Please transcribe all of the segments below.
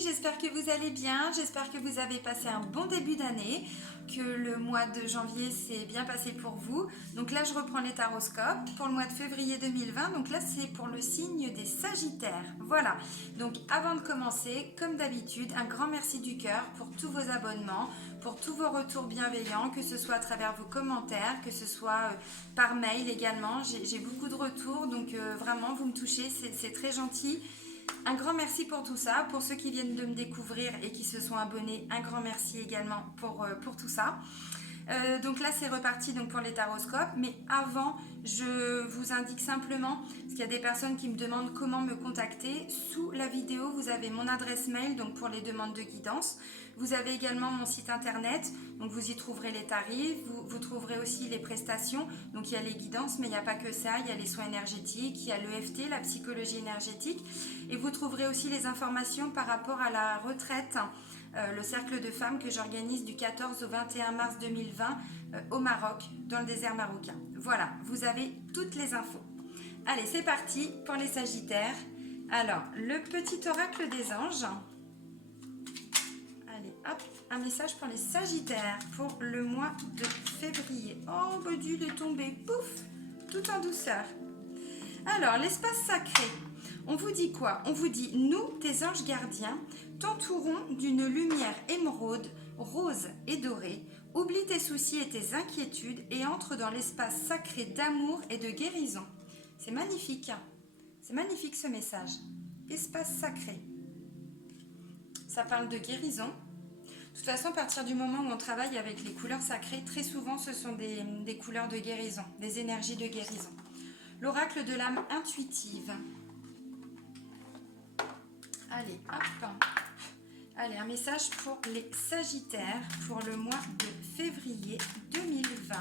j'espère que vous allez bien, j'espère que vous avez passé un bon début d'année, que le mois de janvier s'est bien passé pour vous. Donc là je reprends les taroscopes pour le mois de février 2020, donc là c'est pour le signe des Sagittaires. Voilà, donc avant de commencer, comme d'habitude, un grand merci du cœur pour tous vos abonnements, pour tous vos retours bienveillants, que ce soit à travers vos commentaires, que ce soit par mail également. J'ai beaucoup de retours, donc vraiment vous me touchez, c'est très gentil. Un grand merci pour tout ça. Pour ceux qui viennent de me découvrir et qui se sont abonnés, un grand merci également pour tout ça. Donc là c'est reparti donc pour les taroscopes, mais avant je vous indique simplement, parce qu'il y a des personnes qui me demandent comment me contacter, sous la vidéo vous avez mon adresse mail donc pour les demandes de guidance, vous avez également mon site internet, donc vous y trouverez les tarifs, vous trouverez aussi les prestations, donc il y a les guidances mais il n'y a pas que ça, il y a les soins énergétiques, il y a l'EFT, la psychologie énergétique, et vous trouverez aussi les informations par rapport à la retraite, le cercle de femmes que j'organise du 14 au 21 mars 2020 au Maroc, dans le désert marocain. Voilà, vous avez toutes les infos. Allez, c'est parti pour les Sagittaires. Alors, le petit oracle des anges. Allez, hop, un message pour les Sagittaires pour le mois de février. Oh, bah Dieu, il est tombé, pouf, tout en douceur. Alors, l'espace sacré. On vous dit quoi? On vous dit, nous, tes anges gardiens, t'entourons d'une lumière émeraude, rose et dorée. Oublie tes soucis et tes inquiétudes et entre dans l'espace sacré d'amour et de guérison. C'est magnifique. C'est magnifique ce message. Espace sacré. Ça parle de guérison. De toute façon, à partir du moment où on travaille avec les couleurs sacrées, très souvent ce sont des couleurs de guérison, des énergies de guérison. L'oracle de l'âme intuitive. Allez, hop. Allez, un message pour les Sagittaires pour le mois de février 2020.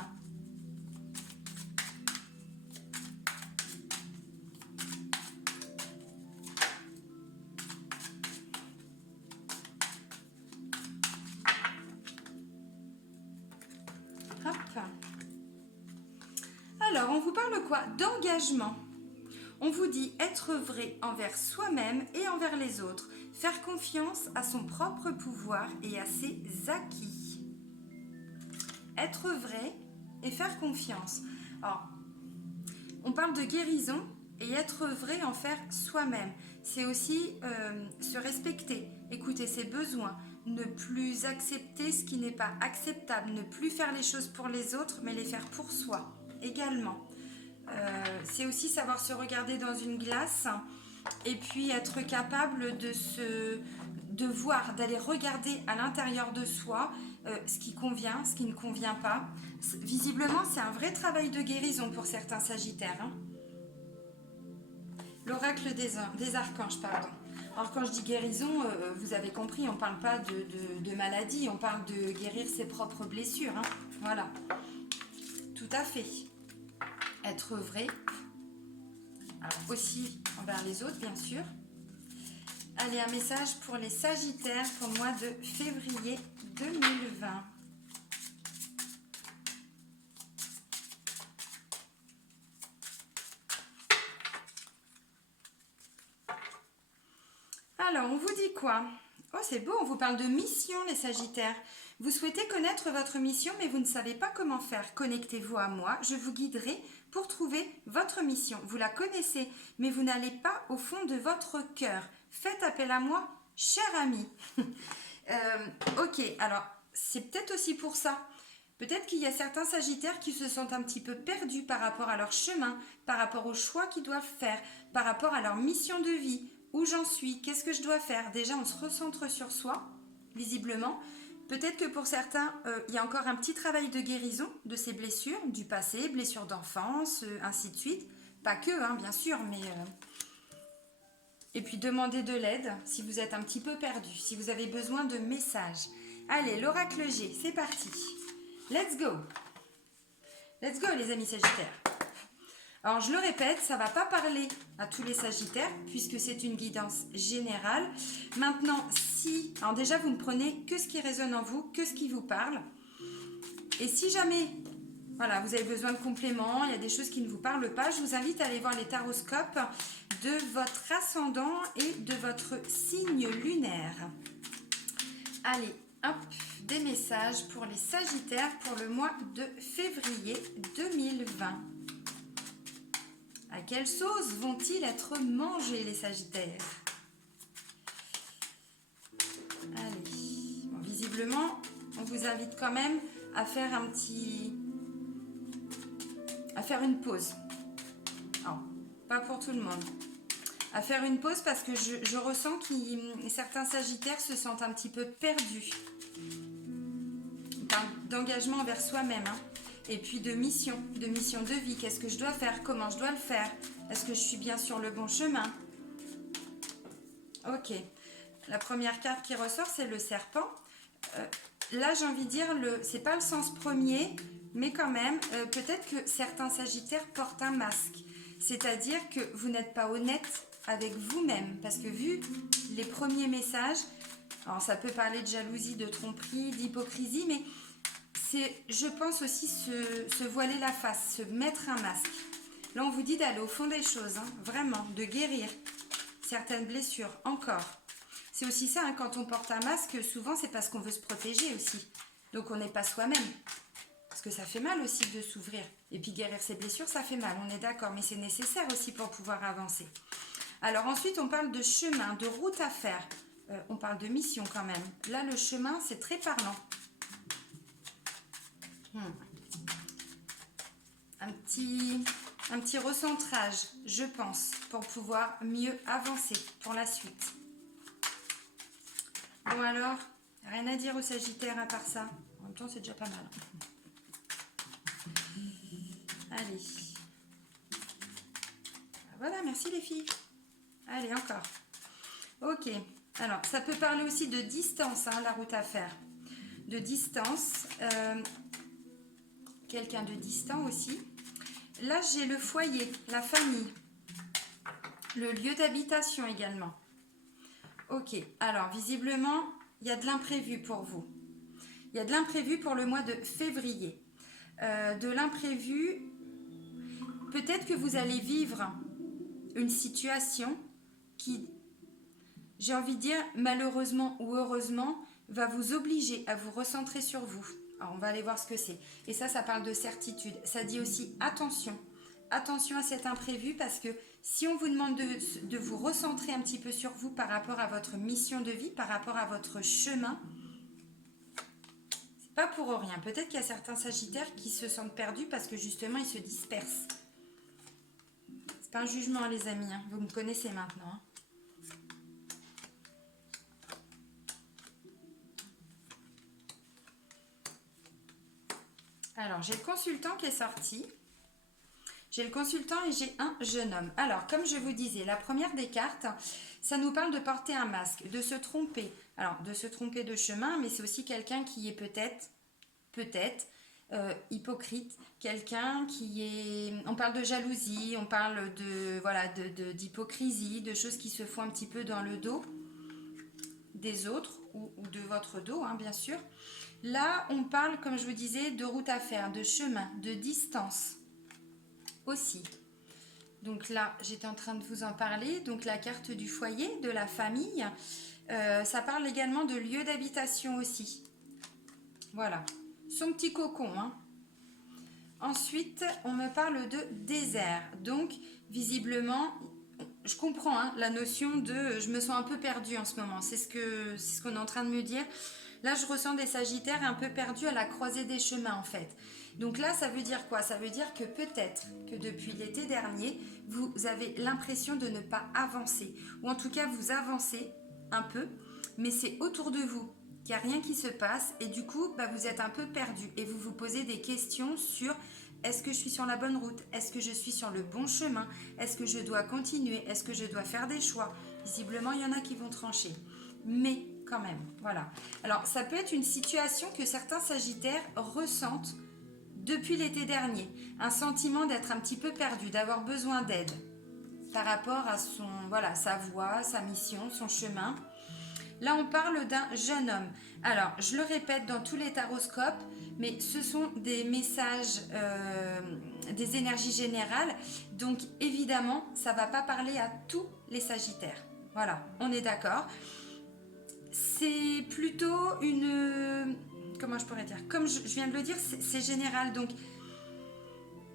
Hop. Alors, on vous parle quoi? D'engagement. On vous dit être vrai envers soi-même et envers les autres, faire confiance à son propre pouvoir et à ses acquis. Être vrai et faire confiance. Alors, on parle de guérison et être vrai envers soi-même. C'est aussi se respecter, écouter ses besoins, ne plus accepter ce qui n'est pas acceptable, ne plus faire les choses pour les autres, mais les faire pour soi également. C'est aussi savoir se regarder dans une glace et puis être capable de voir, d'aller regarder à l'intérieur de soi ce qui convient, ce qui ne convient pas. Visiblement, c'est un vrai travail de guérison pour certains Sagittaires. Hein. L'oracle des archanges, pardon. Alors quand je dis guérison, vous avez compris, on ne parle pas de maladie, on parle de guérir ses propres blessures. Hein. Voilà, tout à fait. Être vrai, alors aussi envers les autres bien sûr. Allez, un message pour les Sagittaires pour le mois de février 2020. Alors, on vous dit quoi? Oh, c'est beau, on vous parle de mission les Sagittaires. Vous souhaitez connaître votre mission, mais vous ne savez pas comment faire. Connectez-vous à moi, je vous guiderai pour trouver votre mission. Vous la connaissez, mais vous n'allez pas au fond de votre cœur. Faites appel à moi, cher ami. Ok, alors, c'est peut-être aussi pour ça. Peut-être qu'il y a certains Sagittaires qui se sentent un petit peu perdus par rapport à leur chemin, par rapport aux choix qu'ils doivent faire, par rapport à leur mission de vie. Où j'en suis? Qu'est-ce que je dois faire? Déjà, on se recentre sur soi, visiblement. Peut-être que pour certains, il y a encore un petit travail de guérison de ces blessures, du passé, blessures d'enfance, ainsi de suite. Pas que, hein, bien sûr, mais... Et puis, demandez de l'aide si vous êtes un petit peu perdu, si vous avez besoin de messages. Allez, l'oracle G, c'est parti. Let's go. Let's go, les amis Sagittaires. Alors, je le répète, ça ne va pas parler à tous les Sagittaires, puisque c'est une guidance générale. Maintenant, si... Alors déjà, vous ne prenez que ce qui résonne en vous, que ce qui vous parle. Et si jamais Voilà, vous avez besoin de compléments, il y a des choses qui ne vous parlent pas. Je vous invite à aller voir les taroscopes de votre ascendant et de votre signe lunaire. Allez, hop, des messages pour les Sagittaires pour le mois de février 2020. À quelle sauce vont-ils être mangés, les Sagittaires? Allez, bon, visiblement, on vous invite quand même à faire une pause. Non, pas pour tout le monde. À faire une pause parce que je ressens que certains Sagittaires se sentent un petit peu perdus. On parle d'engagement envers soi-même, hein. Et puis de mission de vie. Qu'est-ce que je dois faire? Comment je dois le faire? Est-ce que je suis bien sur le bon chemin? Ok. La première carte qui ressort, c'est le serpent. Là, j'ai envie de dire, c'est pas le sens premier, mais quand même, peut-être que certains Sagittaires portent un masque. C'est-à-dire que vous n'êtes pas honnête avec vous-même. Parce que vu les premiers messages, alors ça peut parler de jalousie, de tromperie, d'hypocrisie, mais c'est, je pense aussi, se voiler la face, se mettre un masque. Là, on vous dit d'aller au fond des choses, hein, vraiment, de guérir certaines blessures, encore. C'est aussi ça, hein, quand on porte un masque, souvent c'est parce qu'on veut se protéger aussi. Donc on n'est pas soi-même. Parce que ça fait mal aussi de s'ouvrir. Et puis guérir ses blessures, ça fait mal, on est d'accord. Mais c'est nécessaire aussi pour pouvoir avancer. Alors ensuite, on parle de chemin, de route à faire. On parle de mission quand même. Là, le chemin, c'est très parlant. Un petit recentrage, je pense, pour pouvoir mieux avancer pour la suite. Bon alors, rien à dire aux Sagittaires à part ça. En même temps, c'est déjà pas mal. Allez. Voilà, merci les filles. Allez, encore. Ok. Alors, ça peut parler aussi de distance, hein, la route à faire. De distance. Quelqu'un de distant aussi. Là, j'ai le foyer, la famille. Le lieu d'habitation également. Ok, alors visiblement, il y a de l'imprévu pour vous. Il y a de l'imprévu pour le mois de février. De l'imprévu, peut-être que vous allez vivre une situation qui, j'ai envie de dire, malheureusement ou heureusement, va vous obliger à vous recentrer sur vous. Alors, on va aller voir ce que c'est. Et ça parle de certitude. Ça dit aussi attention. Attention à cet imprévu parce que si on vous demande de vous recentrer un petit peu sur vous par rapport à votre mission de vie, par rapport à votre chemin, c'est pas pour rien. Peut-être qu'il y a certains Sagittaires qui se sentent perdus parce que justement ils se dispersent. C'est pas un jugement, les amis, hein. Vous me connaissez maintenant, hein. Alors, j'ai le consultant qui est sorti. J'ai le consultant et j'ai un jeune homme. Alors, comme je vous disais, la première des cartes, ça nous parle de porter un masque, de se tromper. Alors, de se tromper de chemin, mais c'est aussi quelqu'un qui est peut-être hypocrite, quelqu'un qui est... On parle de jalousie, on parle d'hypocrisie, de choses qui se font un petit peu dans le dos des autres ou de votre dos, hein, bien sûr. Là, on parle, comme je vous disais, de route à faire, de chemin, de distance aussi. Donc là, j'étais en train de vous en parler. Donc la carte du foyer, de la famille. Ça parle également de lieu d'habitation aussi. Voilà. Son petit cocon, hein. Ensuite, on me parle de désert. Donc, visiblement, je comprends, hein, la notion de je me sens un peu perdue en ce moment. C'est ce qu'on est en train de me dire. Là, je ressens des Sagittaires un peu perdus à la croisée des chemins, en fait. Donc là, ça veut dire quoi? Ça veut dire que peut-être que depuis l'été dernier, vous avez l'impression de ne pas avancer. Ou en tout cas, vous avancez un peu, mais c'est autour de vous qu'il n'y a rien qui se passe. Et du coup, vous êtes un peu perdu. Et vous vous posez des questions sur est-ce que je suis sur la bonne route? Est-ce que je suis sur le bon chemin? Est-ce que je dois continuer? Est-ce que je dois faire des choix? Visiblement, il y en a qui vont trancher. Mais quand même, voilà. Alors, ça peut être une situation que certains Sagittaires ressentent depuis l'été dernier. Un sentiment d'être un petit peu perdu, d'avoir besoin d'aide par rapport à sa voie, sa mission, son chemin. Là, on parle d'un jeune homme. Alors, je le répète dans tous les taroscopes, mais ce sont des messages, des énergies générales. Donc évidemment, ça ne va pas parler à tous les Sagittaires. Voilà, on est d'accord. C'est plutôt une... Comment je pourrais dire? Comme je viens de le dire, c'est général. Donc,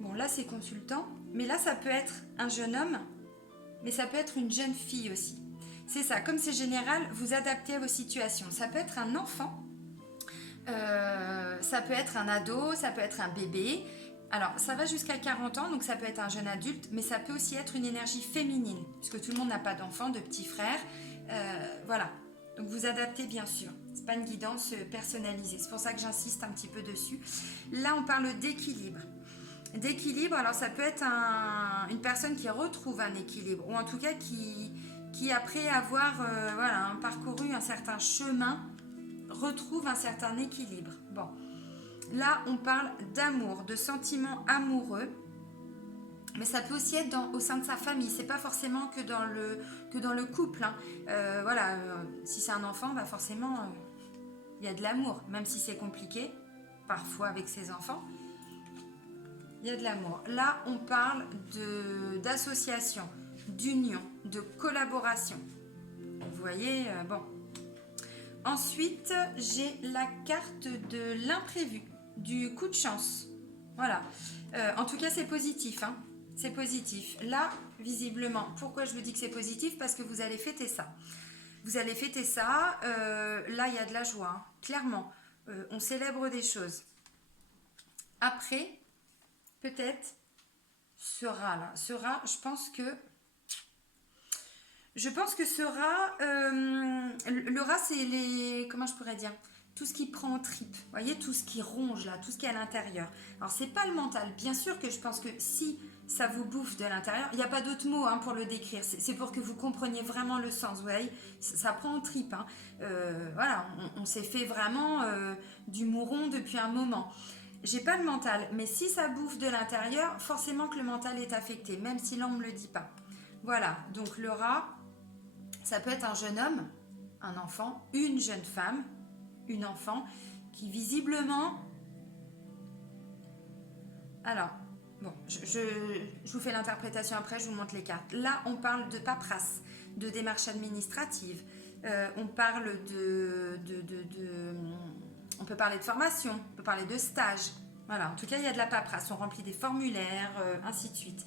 bon, là c'est consultant, mais là ça peut être un jeune homme, mais ça peut être une jeune fille aussi. C'est ça, comme c'est général, vous adaptez à vos situations. Ça peut être un enfant, ça peut être un ado, ça peut être un bébé. Alors, ça va jusqu'à 40 ans, donc ça peut être un jeune adulte, mais ça peut aussi être une énergie féminine, puisque tout le monde n'a pas d'enfant, de petits frères. Voilà, donc vous adaptez bien sûr. C'est pas une guidance personnalisée, c'est pour ça que j'insiste un petit peu dessus. Là, on parle d'équilibre. D'équilibre, alors ça peut être une personne qui retrouve un équilibre, ou en tout cas qui après avoir parcouru un certain chemin, retrouve un certain équilibre. Bon, là on parle d'amour, de sentiments amoureux, mais ça peut aussi être au sein de sa famille. C'est pas forcément que dans le couple. Hein. Si c'est un enfant, bah forcément il y a de l'amour, même si c'est compliqué parfois avec ses enfants. Il y a de l'amour. Là, on parle d'association, d'union, de collaboration. Vous voyez, bon. Ensuite, j'ai la carte de l'imprévu, du coup de chance. Voilà. En tout cas, c'est positif. Hein. C'est positif. Là, visiblement, pourquoi je vous dis que c'est positif? Parce que vous allez fêter ça. Vous allez fêter ça. Là, il y a de la joie. Hein. Clairement, on célèbre des choses. Après... peut-être ce rat là. Ce rat, je pense que ce rat, le rat c'est comment je pourrais dire, tout ce qui prend en tripes, vous voyez, tout ce qui ronge là, tout ce qui est à l'intérieur. Alors c'est pas le mental, bien sûr que je pense que si ça vous bouffe de l'intérieur, il n'y a pas d'autre mot hein, pour le décrire, c'est pour que vous compreniez vraiment le sens, vous voyez, ça prend en tripes. Hein. Voilà, on s'est fait vraiment du mouron depuis un moment. J'ai pas le mental, mais si ça bouffe de l'intérieur, forcément que le mental est affecté, même si l'on ne me le dit pas. Voilà, donc le rat, ça peut être un jeune homme, un enfant, une jeune femme, une enfant, qui visiblement... Alors, bon, je vous fais l'interprétation après, je vous montre les cartes. Là, on parle de paperasse, de démarche administrative, on parle on peut parler de formation, on peut parler de stage. Voilà, en tout cas, il y a de la paperasse. On remplit des formulaires, ainsi de suite.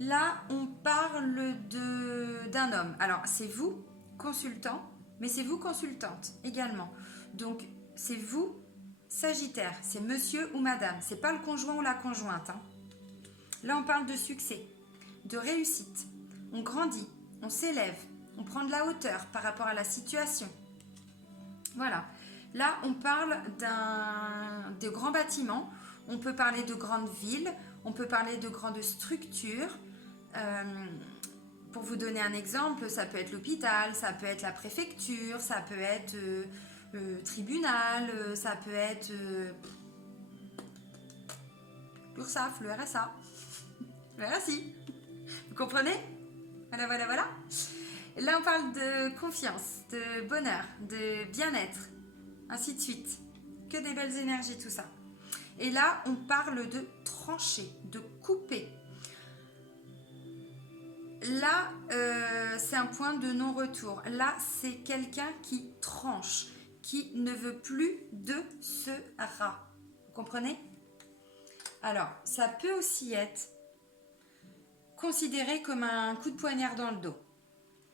Là, on parle d'un homme. Alors, c'est vous, consultant, mais c'est vous, consultante également. Donc, c'est vous, Sagittaire. C'est monsieur ou madame. C'est pas le conjoint ou la conjointe. Hein. Là, on parle de succès, de réussite. On grandit, on s'élève, on prend de la hauteur par rapport à la situation. Voilà. Là, on parle de grands bâtiments, on peut parler de grandes villes, on peut parler de grandes structures. Pour vous donner un exemple, ça peut être l'hôpital, ça peut être la préfecture, ça peut être le tribunal, ça peut être l'URSSAF, le RSA, le RSI. Vous comprenez? Voilà. Là, on parle de confiance, de bonheur, de bien-être. Ainsi de suite. Que des belles énergies, tout ça. Et là, on parle de trancher, de couper. Là, c'est un point de non-retour. Là, c'est quelqu'un qui tranche, qui ne veut plus de ce rat. Vous comprenez? Alors, ça peut aussi être considéré comme un coup de poignard dans le dos.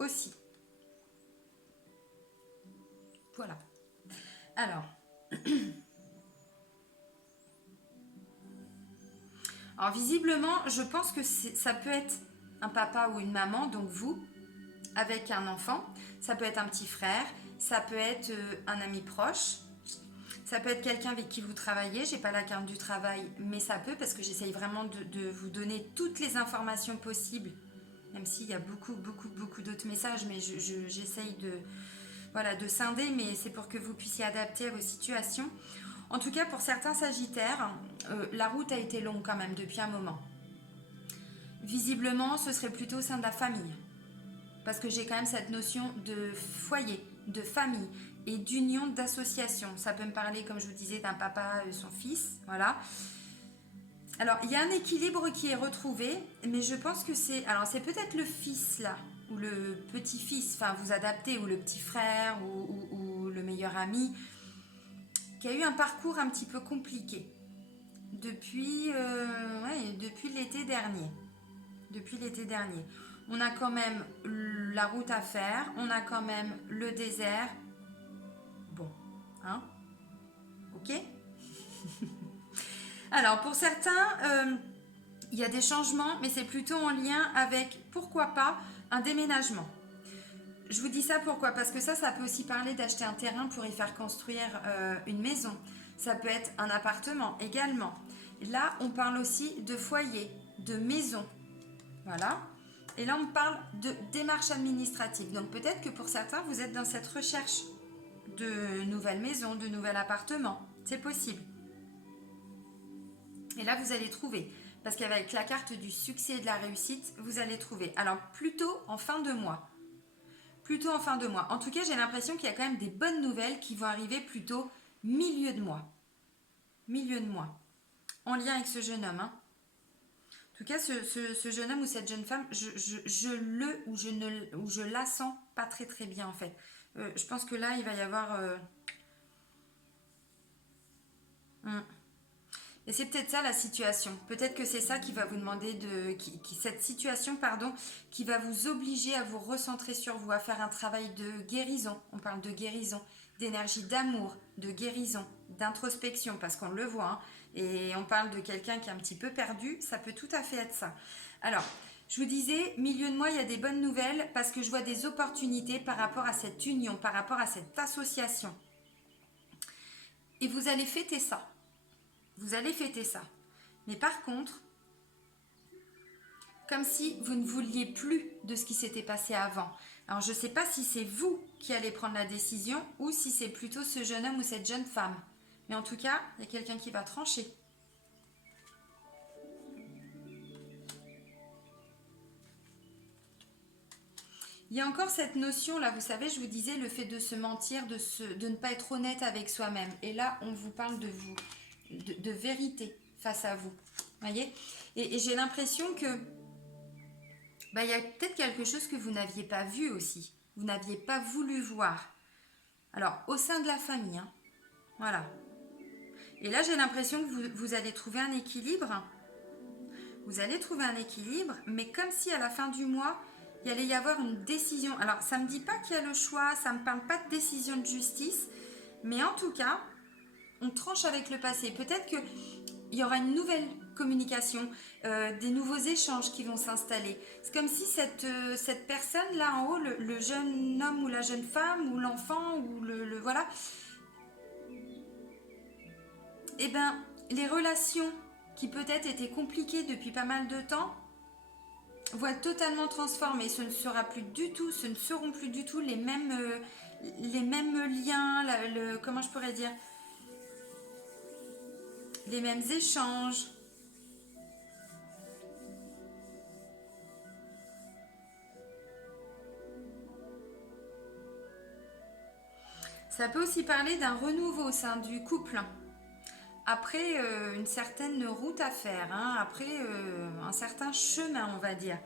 Aussi. Voilà. Alors visiblement, je pense que ça peut être un papa ou une maman, donc vous, avec un enfant. Ça peut être un petit frère, ça peut être un ami proche, ça peut être quelqu'un avec qui vous travaillez. J'ai pas la carte du travail, mais ça peut, parce que j'essaye vraiment de vous donner toutes les informations possibles, même s'il y a beaucoup d'autres messages, mais j'essaye de scinder, mais c'est pour que vous puissiez adapter à vos situations. En tout cas, pour certains Sagittaires, la route a été longue quand même depuis un moment. Visiblement, ce serait plutôt au sein de la famille. Parce que j'ai quand même cette notion de foyer, de famille. et d'union d'association. Ça peut me parler, comme je vous disais, d'un papa et son fils, voilà. Alors, il y a un équilibre qui est retrouvé, mais je pense que c'est... Alors, c'est peut-être le fils, là, ou le petit-fils, enfin, vous adaptez, ou le petit frère, ou le meilleur ami, qui a eu un parcours un petit peu compliqué depuis l'été dernier. Depuis l'été dernier. On a quand même la route à faire, on a quand même le désert. Bon, hein? Ok? Alors, pour certains, il y a des changements, mais c'est plutôt en lien avec, pourquoi pas, un déménagement. Je vous dis ça pourquoi? Parce que ça peut aussi parler d'acheter un terrain pour y faire construire une maison. Ça peut être un appartement également. Là, on parle aussi de foyer, de maison. Voilà. Et là, on parle de démarche administrative. Donc peut-être que pour certains, vous êtes dans cette recherche de nouvelles maisons, de nouvel appartement. C'est possible. Et là, vous allez trouver. Parce qu'avec la carte du succès et de la réussite, vous allez trouver. Alors, plutôt en fin de mois. Plutôt en fin de mois. En tout cas, j'ai l'impression qu'il y a quand même des bonnes nouvelles qui vont arriver plutôt milieu de mois. Milieu de mois. En lien avec ce jeune homme. Hein. En tout cas, ce jeune homme ou cette jeune femme, je la sens pas très très bien en fait. Je pense que là, il va y avoir... Et c'est peut-être ça la situation. Peut-être que c'est ça qui va vous demander cette situation, pardon, qui va vous obliger à vous recentrer sur vous, à faire un travail de guérison. On parle de guérison, d'énergie d'amour, de guérison, d'introspection, parce qu'on le voit. Hein, et on parle de quelqu'un qui est un petit peu perdu. Ça peut tout à fait être ça. Alors, je vous disais, milieu de mois, il y a des bonnes nouvelles parce que je vois des opportunités par rapport à cette union, par rapport à cette association. Et vous allez fêter ça. Vous allez fêter ça. Mais par contre, comme si vous ne vouliez plus de ce qui s'était passé avant. Alors je ne sais pas si c'est vous qui allez prendre la décision ou si c'est plutôt ce jeune homme ou cette jeune femme. Mais en tout cas, il y a quelqu'un qui va trancher. Il y a encore cette notion là, vous savez, je vous disais le fait de se mentir, de ne pas être honnête avec soi-même. Et là, on vous parle de vous, de vérité face à vous. Voyez? Et j'ai l'impression que il y a peut-être quelque chose que vous n'aviez pas vu aussi. Vous n'aviez pas voulu voir. Alors, au sein de la famille, hein, voilà. Et là, j'ai l'impression que vous allez trouver un équilibre. Vous allez trouver un équilibre, mais comme si à la fin du mois, il allait y avoir une décision. Alors, ça ne me dit pas qu'il y a le choix, ça ne me parle pas de décision de justice, mais en tout cas, on tranche avec le passé. Peut-être qu'il y aura une nouvelle communication, des nouveaux échanges qui vont s'installer. C'est comme si cette personne là en haut, le jeune homme ou la jeune femme ou l'enfant ou voilà, eh ben les relations qui peut-être étaient compliquées depuis pas mal de temps vont être totalement transformées. Ce ne seront plus du tout les mêmes liens, comment je pourrais dire, les mêmes échanges. Ça peut aussi parler d'un renouveau au sein du couple. Après une certaine route à faire, hein, après un certain chemin, on va dire.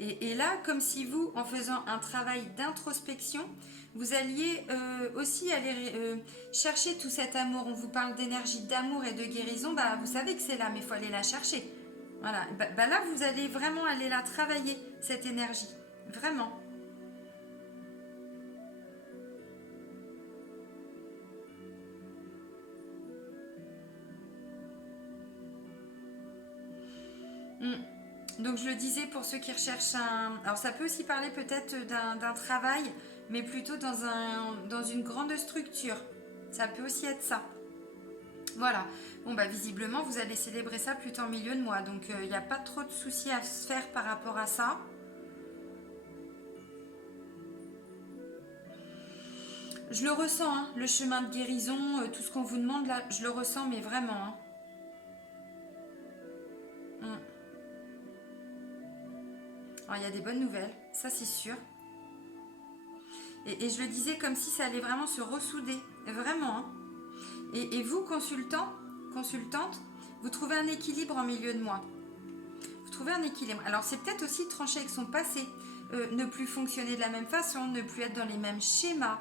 Et là, comme si vous, en faisant un travail d'introspection, vous alliez aussi aller chercher tout cet amour. On vous parle d'énergie d'amour et de guérison, vous savez que c'est là, mais il faut aller la chercher. Voilà, là, vous allez vraiment aller la travailler, cette énergie. Vraiment. Donc je le disais pour ceux qui recherchent un... Alors ça peut aussi parler peut-être d'un travail, mais plutôt dans une grande structure. Ça peut aussi être ça. Voilà. Bon visiblement vous allez célébrer ça plutôt en milieu de mois. Donc il n'y a pas trop de soucis à se faire par rapport à ça. Je le ressens, hein, le chemin de guérison, tout ce qu'on vous demande là, je le ressens mais vraiment. Hein. Alors, il y a des bonnes nouvelles, ça c'est sûr. Et je le disais comme si ça allait vraiment se ressouder, vraiment. Hein. Et vous, consultante, vous trouvez un équilibre en milieu de mois. Vous trouvez un équilibre. Alors c'est peut-être aussi trancher avec son passé, ne plus fonctionner de la même façon, ne plus être dans les mêmes schémas,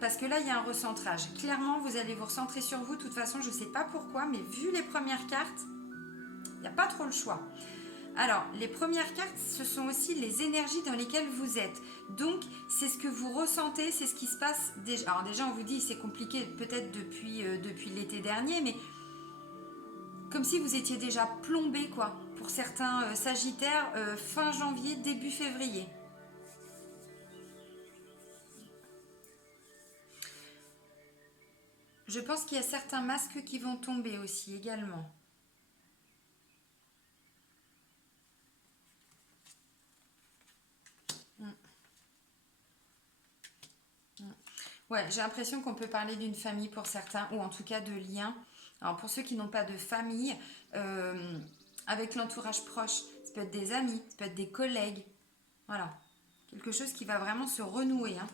parce que là il y a un recentrage. Clairement, vous allez vous recentrer sur vous. De toute façon, je ne sais pas pourquoi, mais vu les premières cartes, il n'y a pas trop le choix. Alors, les premières cartes, ce sont aussi les énergies dans lesquelles vous êtes. Donc, c'est ce que vous ressentez, c'est ce qui se passe déjà. Alors déjà, on vous dit c'est compliqué peut-être depuis l'été dernier, mais comme si vous étiez déjà plombé, quoi, pour certains sagittaires, fin janvier, début février. Je pense qu'il y a certains masques qui vont tomber aussi, également. Ouais, j'ai l'impression qu'on peut parler d'une famille pour certains, ou en tout cas de liens. Alors pour ceux qui n'ont pas de famille, avec l'entourage proche, ça peut être des amis, ça peut être des collègues. Voilà, quelque chose qui va vraiment se renouer. Hein.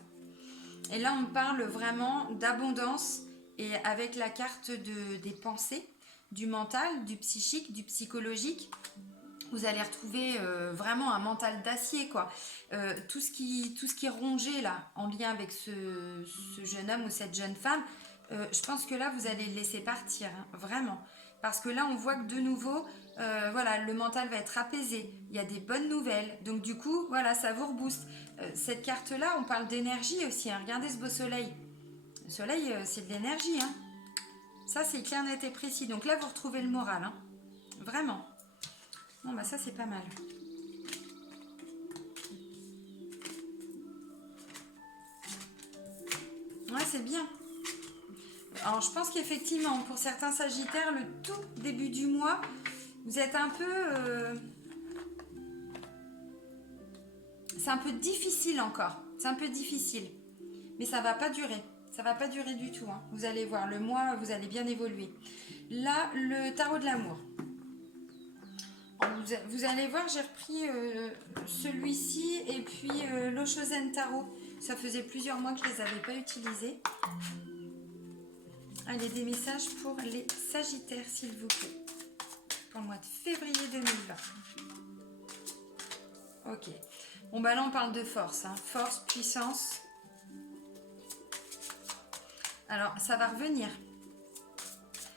Et là, on parle vraiment d'abondance, et avec la carte des pensées, du mental, du psychique, du psychologique. Vous allez retrouver vraiment un mental d'acier, quoi. Tout ce qui est rongé là, en lien avec ce jeune homme ou cette jeune femme, je pense que là, vous allez le laisser partir, hein, vraiment. Parce que là, on voit que de nouveau, voilà, le mental va être apaisé. Il y a des bonnes nouvelles. Donc du coup, voilà, ça vous rebooste. Cette carte-là, on parle d'énergie aussi. Hein. Regardez ce beau soleil. Le soleil, c'est de l'énergie. Hein. Ça, c'est clair, net et précis. Donc là, vous retrouvez le moral. Hein. Vraiment. Bon, bah ça, c'est pas mal. Ouais, c'est bien. Alors, je pense qu'effectivement, pour certains sagittaires, le tout début du mois, vous êtes un peu... c'est un peu difficile encore. C'est un peu difficile. Mais ça va pas durer. Ça va pas durer du tout. Hein. Vous allez voir, le mois, vous allez bien évoluer. Là, le tarot de l'amour. Vous allez voir, j'ai repris celui-ci et puis l'Oshozen Tarot. Ça faisait plusieurs mois que je ne les avais pas utilisés. Allez, des messages pour les Sagittaires, s'il vous plaît. Pour le mois de février 2020. Ok. Bon, bah là, on parle de force. Hein. Force, puissance. Alors, ça va revenir.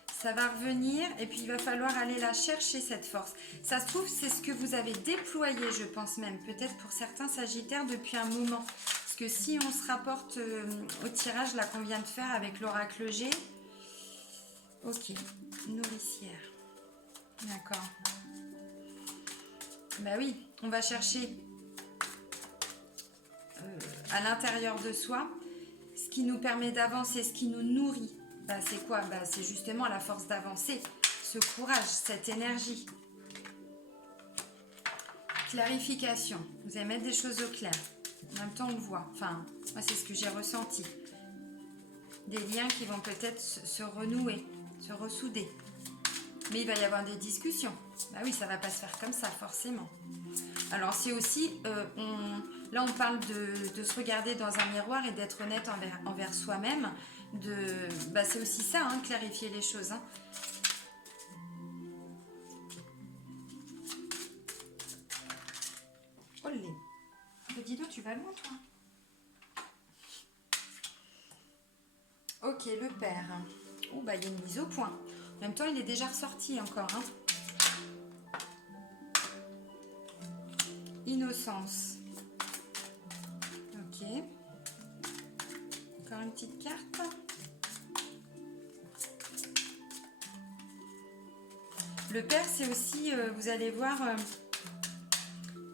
Ça va revenir et puis il va falloir aller la chercher, cette force. Ça se trouve, c'est ce que vous avez déployé, je pense même, peut-être pour certains sagittaires depuis un moment. Parce que si on se rapporte au tirage là qu'on vient de faire avec l'oracle G, ok, nourricière, d'accord. Bah oui, on va chercher à l'intérieur de soi ce qui nous permet d'avancer, ce qui nous nourrit. Bah, c'est quoi? Bah, c'est justement la force d'avancer, ce courage, cette énergie. Clarification. Vous allez mettre des choses au clair. En même temps, on le voit. Enfin, moi, c'est ce que j'ai ressenti. Des liens qui vont peut-être se renouer, se ressouder. Mais il va y avoir des discussions. Bah oui, ça ne va pas se faire comme ça, forcément. Alors, c'est aussi... là, on parle de se regarder dans un miroir et d'être honnête envers soi-même. Bah, c'est aussi ça, hein, clarifier les choses. Hein. Oh les... Bah, dis donc, tu vas loin, toi. Ok, le père. Oh, bah, il y a une mise au point. En même temps, il est déjà ressorti encore. Hein. Innocence. Ok. Encore une petite carte. Le père, c'est aussi, vous allez voir,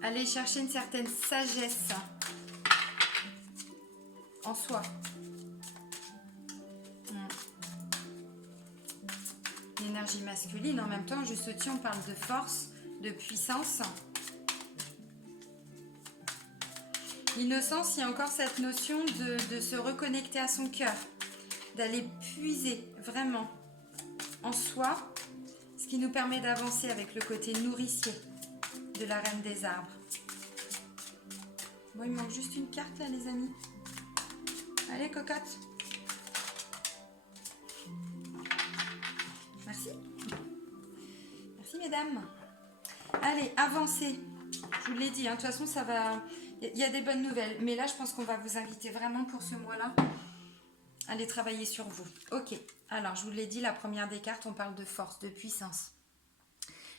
aller chercher une certaine sagesse en soi. L'énergie masculine, en même temps, juste au-dessus, on parle de force, de puissance. L'innocence, il y a encore cette notion de se reconnecter à son cœur, d'aller puiser vraiment en soi, ce qui nous permet d'avancer avec le côté nourricier de la reine des arbres. Bon, il me manque juste une carte là, les amis. Allez, cocotte. Merci. Merci, mesdames. Allez, avancez. Je vous l'ai dit, hein, de toute façon, ça va... Il y a des bonnes nouvelles. Mais là, je pense qu'on va vous inviter vraiment pour ce mois-là. Allez travailler sur vous. Ok. Alors, je vous l'ai dit, la première des cartes, on parle de force, de puissance.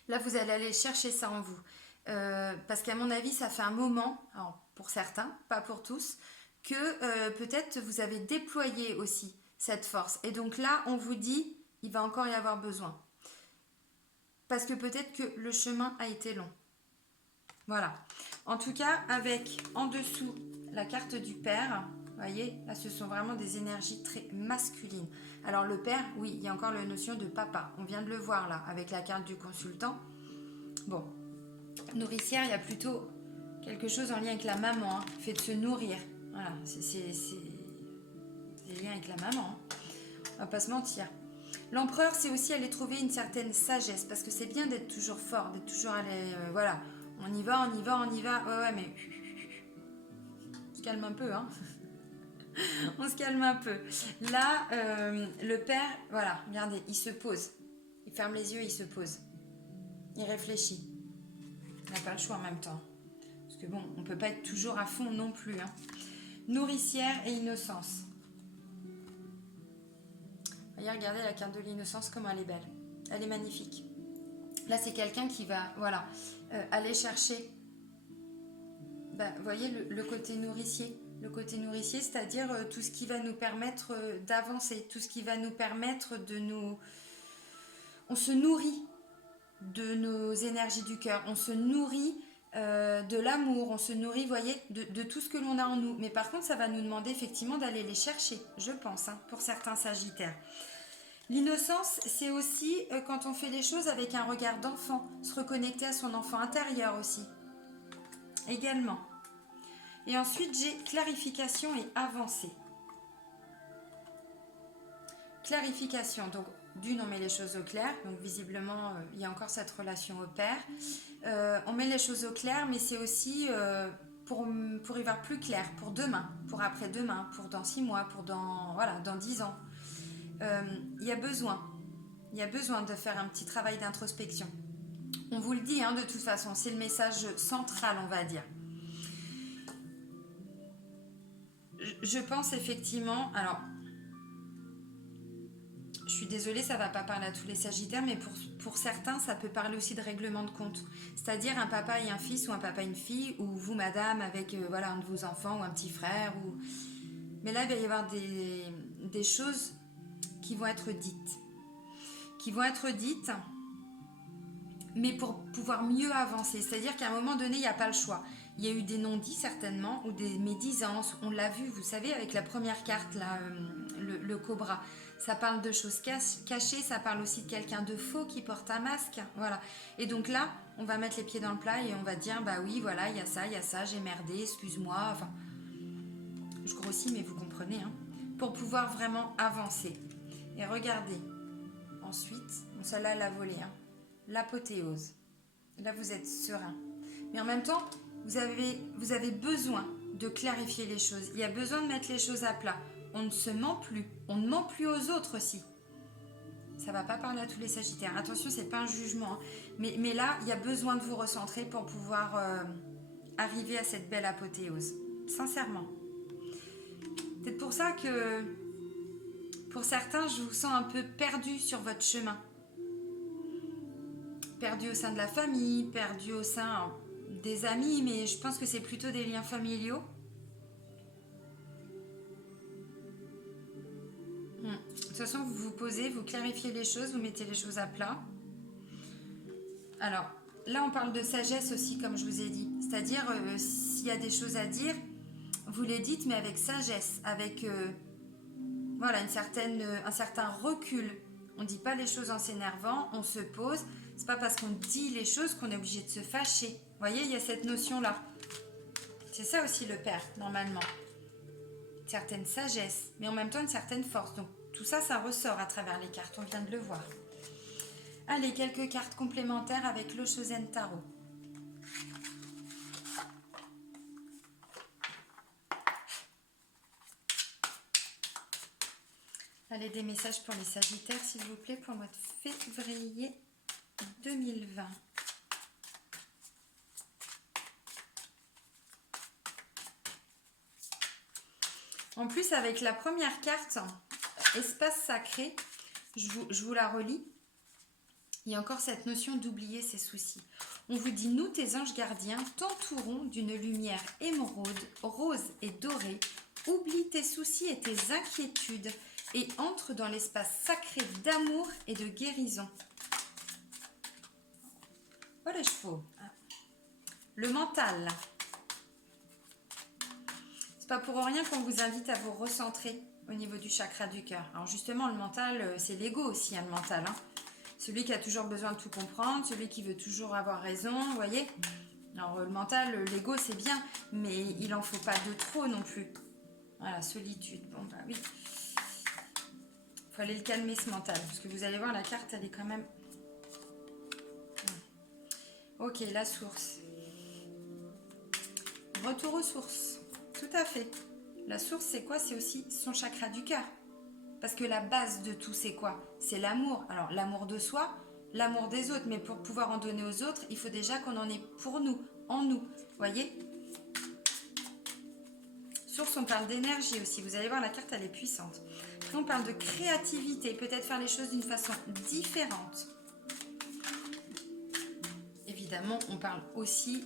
Là, vous allez aller chercher ça en vous. Parce qu'à mon avis, ça fait un moment, alors pour certains, pas pour tous, que peut-être vous avez déployé aussi cette force. Et donc là, on vous dit, il va encore y avoir besoin. Parce que peut-être que le chemin a été long. Voilà. En tout cas, avec en dessous la carte du père, vous voyez, là, ce sont vraiment des énergies très masculines. Alors le père, oui, il y a encore la notion de papa. On vient de le voir là, avec la carte du consultant. Bon, nourricière, il y a plutôt quelque chose en lien avec la maman, hein, fait de se nourrir. Voilà, c'est lien avec la maman. Hein. On va pas se mentir. L'empereur, c'est aussi aller trouver une certaine sagesse, parce que c'est bien d'être toujours fort, d'être toujours allé, voilà, on y va, ouais, mais on se calme un peu, hein. On se calme un peu. Là, le père, voilà, regardez, il se pose, il ferme les yeux, il se pose, il réfléchit. Il n'a pas le choix en même temps, parce que bon, on peut pas être toujours à fond non plus, hein. Nourricière et innocence. Regardez la carte de l'innocence, comment elle est belle. Elle est magnifique. Là, c'est quelqu'un qui va, voilà, aller chercher, vous voyez, le côté nourricier. Le côté nourricier, c'est-à-dire tout ce qui va nous permettre d'avancer, tout ce qui va nous permettre de nous... On se nourrit de nos énergies du cœur, on se nourrit de l'amour, on se nourrit, vous voyez, de tout ce que l'on a en nous. Mais par contre, ça va nous demander effectivement d'aller les chercher, je pense, hein, pour certains sagittaires. L'innocence, c'est aussi quand on fait les choses avec un regard d'enfant, se reconnecter à son enfant intérieur aussi, également. Et ensuite, j'ai clarification et avancée. Clarification, donc d'une, on met les choses au clair, donc visiblement, il y a encore cette relation au père. On met les choses au clair, mais c'est aussi pour y voir plus clair, pour demain, pour après-demain, pour dans 6 mois, pour dans 10 ans. Il y a besoin de faire un petit travail d'introspection. On vous le dit, hein, de toute façon, c'est le message central, on va dire. Je pense effectivement, alors, je suis désolée, ça ne va pas parler à tous les sagittaires, mais pour certains, ça peut parler aussi de règlement de compte. C'est-à-dire un papa et un fils, ou un papa et une fille, ou vous, madame, avec voilà, un de vos enfants, ou un petit frère. Mais là, il va y avoir des choses qui vont être dites. Mais pour pouvoir mieux avancer. C'est-à-dire qu'à un moment donné, il n'y a pas le choix. Il y a eu des non-dits certainement, ou des médisances. On l'a vu, vous savez, avec la première carte, là, le cobra. Ça parle de choses cachées, ça parle aussi de quelqu'un de faux qui porte un masque. Voilà. Et donc là, on va mettre les pieds dans le plat et on va dire, bah oui, voilà, il y a ça, j'ai merdé, excuse-moi. Enfin, je grossis, mais vous comprenez, hein. Pour pouvoir vraiment avancer. Et regardez. Ensuite, celle-là, elle a volé, hein. L'apothéose. Là, vous êtes serein. Mais en même temps, vous avez besoin de clarifier les choses. Il y a besoin de mettre les choses à plat. On ne se ment plus. On ne ment plus aux autres aussi. Ça ne va pas parler à tous les sagittaires. Attention, ce n'est pas un jugement. Hein. Mais là, il y a besoin de vous recentrer pour pouvoir arriver à cette belle apothéose. Sincèrement. C'est pour ça que, pour certains, je vous sens un peu perdu sur votre chemin. Perdu au sein de la famille, perdu au sein des amis, mais je pense que c'est plutôt des liens familiaux. De toute façon, vous vous posez, vous clarifiez les choses, vous mettez les choses à plat. Alors, là, on parle de sagesse aussi, comme je vous ai dit. C'est-à-dire, s'il y a des choses à dire, vous les dites, mais avec sagesse, avec voilà, un certain recul. On ne dit pas les choses en s'énervant, on se pose. C'est pas parce qu'on dit les choses qu'on est obligé de se fâcher. Vous voyez, il y a cette notion-là. C'est ça aussi le père, normalement. Une certaine sagesse, mais en même temps une certaine force. Donc tout ça, ça ressort à travers les cartes, on vient de le voir. Allez, quelques cartes complémentaires avec le Shosen Tarot. Allez, des messages pour les Sagittaires, s'il vous plaît, pour le mois de février 2020. En plus, avec la première carte, espace sacré, je vous la relis. Il y a encore cette notion d'oublier ses soucis. On vous dit, nous, tes anges gardiens, t'entourons d'une lumière émeraude, rose et dorée. Oublie tes soucis et tes inquiétudes et entre dans l'espace sacré d'amour et de guérison. Oh, les chevaux. Le mental. C'est pas pour rien qu'on vous invite à vous recentrer au niveau du chakra du cœur. Alors justement, le mental, c'est l'ego aussi, hein, le mental. Hein. Celui qui a toujours besoin de tout comprendre, celui qui veut toujours avoir raison, vous voyez. Alors le mental, l'ego, c'est bien, mais il en faut pas de trop non plus. Voilà, solitude. Bon, bah oui. Il faut aller le calmer, ce mental, parce que vous allez voir, la carte, elle est quand même... Ok, la source. Retour aux sources. Tout à fait. La source, c'est quoi? C'est aussi son chakra du cœur. Parce que la base de tout, c'est quoi? C'est l'amour. Alors, l'amour de soi, l'amour des autres. Mais pour pouvoir en donner aux autres, il faut déjà qu'on en ait pour nous, en nous. Voyez? Source, on parle d'énergie aussi. Vous allez voir, la carte, elle est puissante. Après, on parle de créativité. Peut-être faire les choses d'une façon différente. Évidemment, on parle aussi,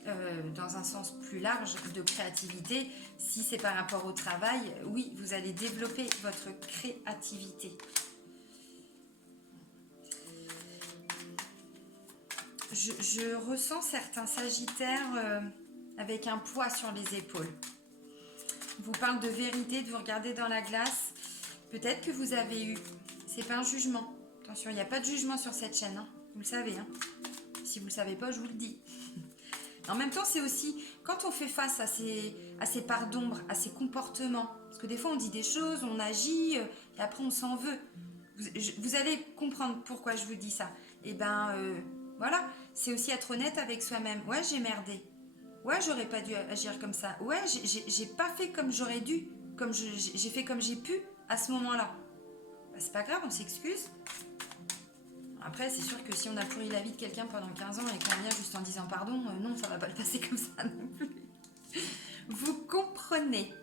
dans un sens plus large, de créativité. Si c'est par rapport au travail, oui, vous allez développer votre créativité. Je ressens certains sagittaires avec un poids sur les épaules. On vous parle de vérité, de vous regarder dans la glace. Peut-être que vous avez eu... C'est pas un jugement. Attention, il n'y a pas de jugement sur cette chaîne. Hein. Vous le savez. Hein. Si vous ne le savez pas, je vous le dis. En même temps, c'est aussi quand on fait face à ces parts d'ombre, à ces comportements. Parce que des fois, on dit des choses, on agit, et après, on s'en veut. Vous allez comprendre pourquoi je vous dis ça. Et ben, voilà, c'est aussi être honnête avec soi-même. Ouais, j'ai merdé. Ouais, j'aurais pas dû agir comme ça. Ouais, j'ai pas fait comme j'aurais dû. J'ai fait comme j'ai pu à ce moment-là. Ben, c'est pas grave, on s'excuse. Après, c'est sûr que si on a pourri la vie de quelqu'un pendant 15 ans et qu'on vient juste en disant pardon, non, ça va pas le passer comme ça non plus. Vous comprenez?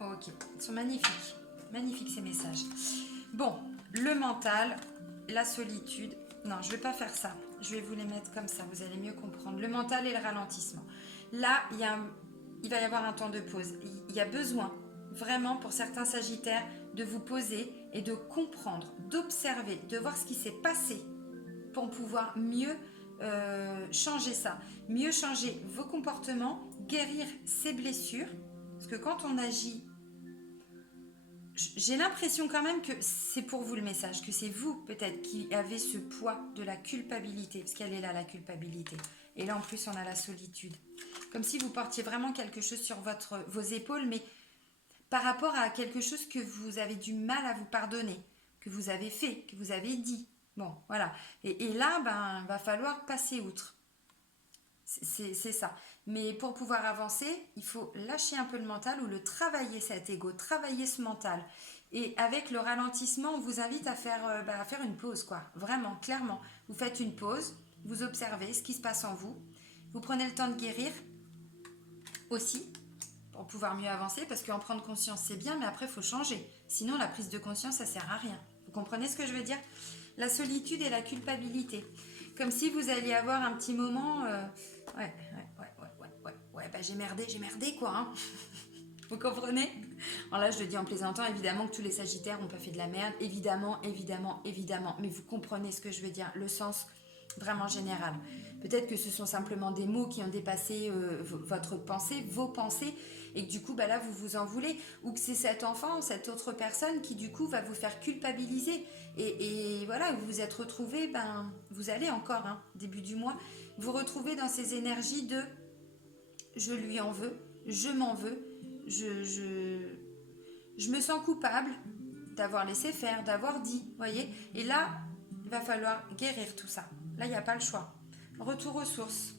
Ok, ils sont magnifiques. Magnifiques ces messages. Bon, le mental, la solitude. Non, je vais pas faire ça. Je vais vous les mettre comme ça, vous allez mieux comprendre. Le mental et le ralentissement. Là, il va y avoir un temps de pause. Il y a besoin, vraiment, pour certains sagittaires, de vous poser et de comprendre, d'observer, de voir ce qui s'est passé pour pouvoir mieux changer ça, mieux changer vos comportements, guérir ces blessures. Parce que quand on agit, j'ai l'impression quand même que c'est pour vous le message, que c'est vous peut-être qui avez ce poids de la culpabilité, parce qu'elle est là, la culpabilité. Et là en plus on a la solitude. Comme si vous portiez vraiment quelque chose sur vos épaules, mais par rapport à quelque chose que vous avez du mal à vous pardonner, que vous avez fait, que vous avez dit. Bon, voilà. Et là, ben, va falloir passer outre. C'est ça. Mais pour pouvoir avancer, il faut lâcher un peu le mental ou le travailler, cet ego, travailler ce mental. Et avec le ralentissement, on vous invite à faire une pause, quoi. Vraiment, clairement. Vous faites une pause, vous observez ce qui se passe en vous. Vous prenez le temps de guérir aussi, pour pouvoir mieux avancer, parce qu'en prendre conscience c'est bien, mais après il faut changer, sinon la prise de conscience ça sert à rien. Vous comprenez ce que je veux dire? La solitude et la culpabilité, comme si vous alliez avoir un petit moment bah j'ai merdé quoi, hein. Vous comprenez? Alors là je le dis en plaisantant, évidemment que tous les sagittaires n'ont pas fait de la merde, évidemment, mais vous comprenez ce que je veux dire, le sens vraiment général. Peut-être que ce sont simplement des mots qui ont dépassé votre pensée, vos pensées, et que du coup, bah là, vous vous en voulez, ou que c'est cet enfant, cette autre personne qui du coup va vous faire culpabiliser, et voilà, vous vous êtes retrouvés, vous allez encore, début du mois, vous retrouvez dans ces énergies de je lui en veux, je m'en veux, je me sens coupable d'avoir laissé faire, d'avoir dit, voyez, et là, il va falloir guérir tout ça. Là, il n'y a pas le choix. Retour aux sources.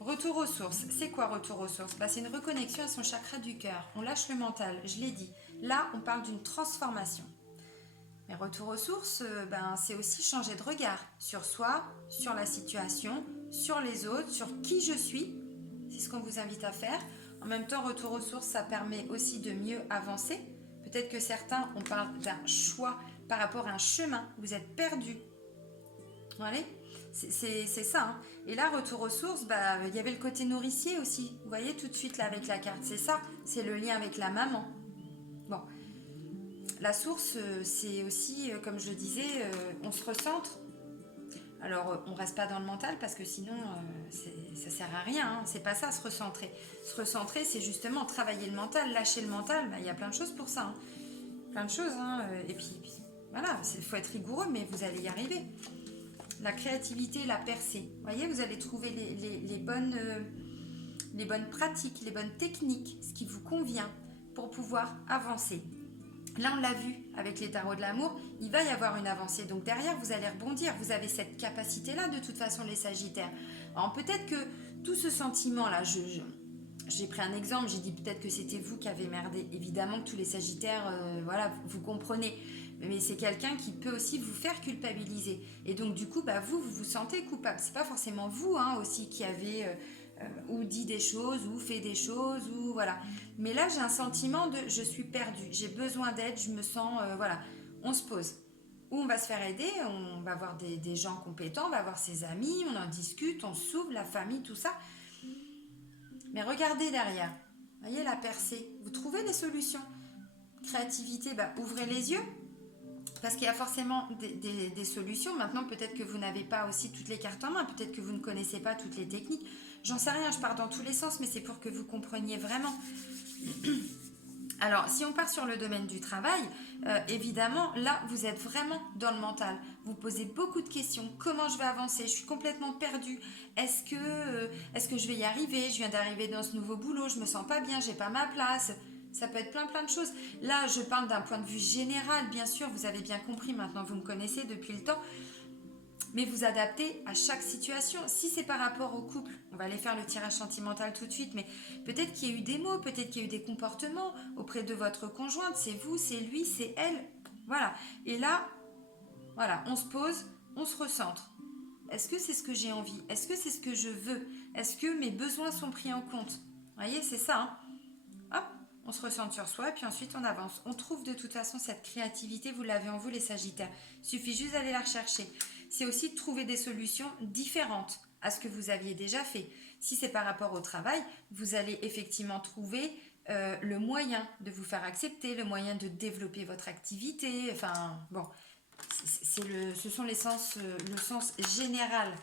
Retour aux sources. C'est quoi retour aux sources? C'est une reconnexion à son chakra du cœur. On lâche le mental, je l'ai dit. Là, on parle d'une transformation. Mais retour aux sources, c'est aussi changer de regard sur soi, sur la situation, sur les autres, sur qui je suis. C'est ce qu'on vous invite à faire. En même temps, retour aux sources, ça permet aussi de mieux avancer. Peut-être que certains, on parle d'un choix par rapport à un chemin. Vous êtes perdu. Voilà. C'est ça. Hein. Et là, retour aux sources, il y avait le côté nourricier aussi. Vous voyez tout de suite là avec la carte. C'est ça. C'est le lien avec la maman. Bon. La source, c'est aussi, comme je disais, on se recentre. Alors, on ne reste pas dans le mental parce que sinon, ça ne sert à rien. Hein. C'est pas ça, se recentrer. Se recentrer, c'est justement travailler le mental, lâcher le mental. Il y a plein de choses pour ça. Hein. Plein de choses. Hein. Et puis voilà, il faut être rigoureux, mais vous allez y arriver. La créativité, la percée. Vous voyez, vous allez trouver les bonnes pratiques, les bonnes techniques, ce qui vous convient pour pouvoir avancer. Là, on l'a vu avec les tarots de l'amour, il va y avoir une avancée. Donc derrière, vous allez rebondir. Vous avez cette capacité-là, de toute façon, les Sagittaires. Alors peut-être que tout ce sentiment-là, j'ai pris un exemple, j'ai dit peut-être que c'était vous qui avez merdé. Évidemment que tous les Sagittaires, voilà, vous comprenez. Mais c'est quelqu'un qui peut aussi vous faire culpabiliser. Et donc du coup, vous vous sentez coupable. C'est pas forcément vous aussi qui avez ou dit des choses, ou fait des choses, ou voilà. Mais là, j'ai un sentiment de je suis perdue, j'ai besoin d'aide, je me sens, voilà. On se pose. Ou on va se faire aider, on va voir des gens compétents, on va voir ses amis, on en discute, on s'ouvre, la famille, tout ça. Mais regardez derrière. Voyez la percée. Vous trouvez les solutions. Créativité, ouvrez les yeux. Parce qu'il y a forcément des solutions. Maintenant, peut-être que vous n'avez pas aussi toutes les cartes en main. Peut-être que vous ne connaissez pas toutes les techniques. J'en sais rien, je pars dans tous les sens, mais c'est pour que vous compreniez vraiment. Alors, si on part sur le domaine du travail, évidemment, là, vous êtes vraiment dans le mental. Vous posez beaucoup de questions. Comment je vais avancer? Je suis complètement perdue. Est-ce que je vais y arriver? Je viens d'arriver dans ce nouveau boulot, je me sens pas bien, j'ai pas ma place. Ça peut être plein de choses. Là, je parle d'un point de vue général, bien sûr, vous avez bien compris, maintenant vous me connaissez depuis le temps. Mais vous adaptez à chaque situation. Si c'est par rapport au couple, on va aller faire le tirage sentimental tout de suite, mais peut-être qu'il y a eu des mots, peut-être qu'il y a eu des comportements auprès de votre conjointe, c'est vous, c'est lui, c'est elle. Voilà. Et là, voilà, on se pose, on se recentre. Est-ce que c'est ce que j'ai envie? Est-ce que c'est ce que je veux? Est-ce que mes besoins sont pris en compte? Vous voyez, c'est ça. Hein. Hop, on se recentre sur soi, et puis ensuite on avance. On trouve de toute façon cette créativité, vous l'avez en vous les Sagittaires. Il suffit juste d'aller la rechercher. C'est aussi de trouver des solutions différentes à ce que vous aviez déjà fait. Si c'est par rapport au travail, vous allez effectivement trouver le moyen de vous faire accepter, le moyen de développer votre activité. Enfin, bon, ce sont le sens général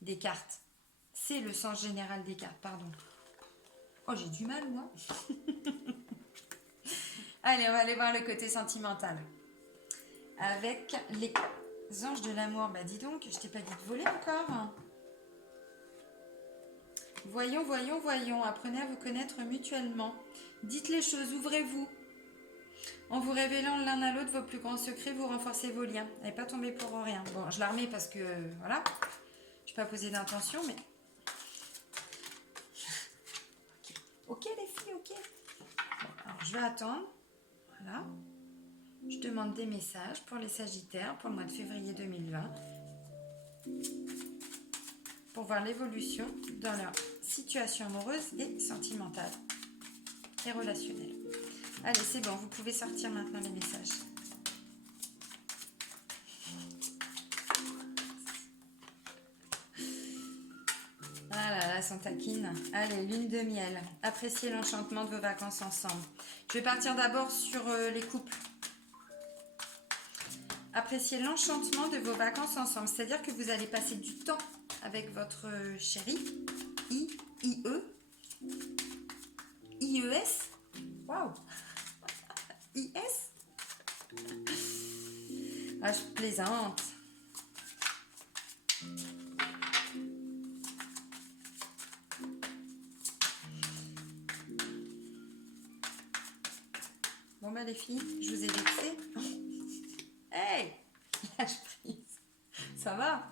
des cartes. C'est le sens général des cartes, pardon. Oh, j'ai du mal, moi. Allez, on va aller voir le côté sentimental. Avec les anges de l'amour. Dis donc, je t'ai pas dit de voler encore. Voyons, voyons, voyons. Apprenez à vous connaître mutuellement. Dites les choses, ouvrez-vous. En vous révélant l'un à l'autre vos plus grands secrets, vous renforcez vos liens. Elle n'est pas tombée pour rien. Bon, je la remets parce que, voilà. Je n'ai pas posé d'intention, mais... Ok, les filles, ok. Bon, alors, je vais attendre. Voilà. Je demande des messages pour les Sagittaires pour le mois de février 2020. Pour voir l'évolution dans leur situation amoureuse et sentimentale et relationnelle. Allez, c'est bon, vous pouvez sortir maintenant les messages. Ah là là, sont taquines. Allez, lune de miel. Appréciez l'enchantement de vos vacances ensemble. Je vais partir d'abord sur les couples. Appréciez l'enchantement de vos vacances ensemble. C'est-à-dire que vous allez passer du temps avec votre chéri. I-E. I-E-S. Waouh. I-S. Ah, je plaisante. Bon les filles, je vous ai vexé. Hey, lâche prise. Ça va?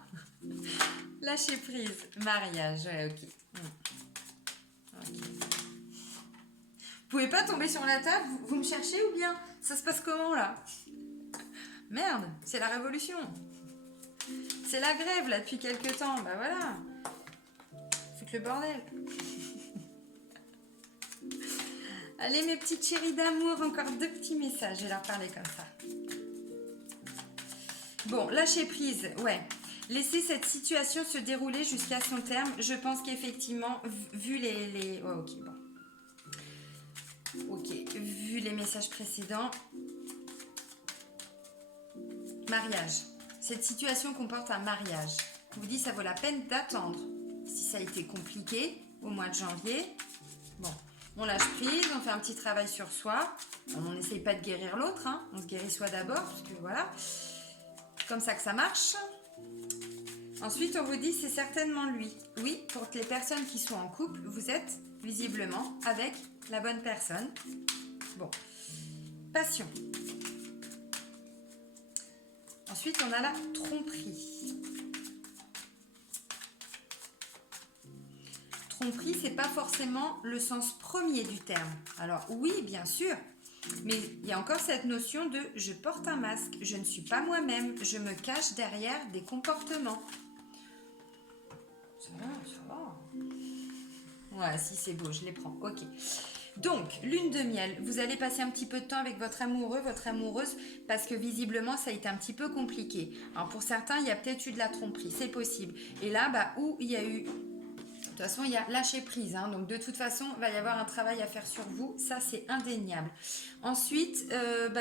Lâcher prise. Mariage, ouais, ok. Vous pouvez pas tomber sur la table, vous me cherchez ou bien ça se passe comment là? Merde, c'est la révolution. C'est la grève là depuis quelques temps, bah voilà. Foutre le bordel. Allez mes petites chéries d'amour, encore 2 petits messages, je vais leur parler comme ça. Bon, lâcher prise, ouais. Laisser cette situation se dérouler jusqu'à son terme. Je pense qu'effectivement, vu les... Oh, ok, bon. Ok, vu les messages précédents. Mariage. Cette situation comporte un mariage. On vous dit ça vaut la peine d'attendre. Si ça a été compliqué au mois de janvier, bon, on lâche prise, on fait un petit travail sur soi. On n'essaye pas de guérir l'autre, hein. On se guérit soi d'abord, parce que voilà, comme ça que ça marche. Ensuite, on vous dit c'est certainement lui. Oui, pour les personnes qui sont en couple, vous êtes visiblement avec la bonne personne. Bon, passion. Ensuite, on a la tromperie. Tromperie, c'est pas forcément le sens premier du terme. Alors oui, bien sûr, mais il y a encore cette notion de je porte un masque, je ne suis pas moi-même, je me cache derrière des comportements. Ça va. Ouais, si c'est beau, je les prends. Ok. Donc, lune de miel, vous allez passer un petit peu de temps avec votre amoureux, votre amoureuse, parce que visiblement, ça a été un petit peu compliqué. Alors, pour certains, il y a peut-être eu de la tromperie, c'est possible. Et là, bah, où il y a eu... De toute façon, il y a lâcher prise. Hein, donc, de toute façon, il va y avoir un travail à faire sur vous. Ça, c'est indéniable. Ensuite,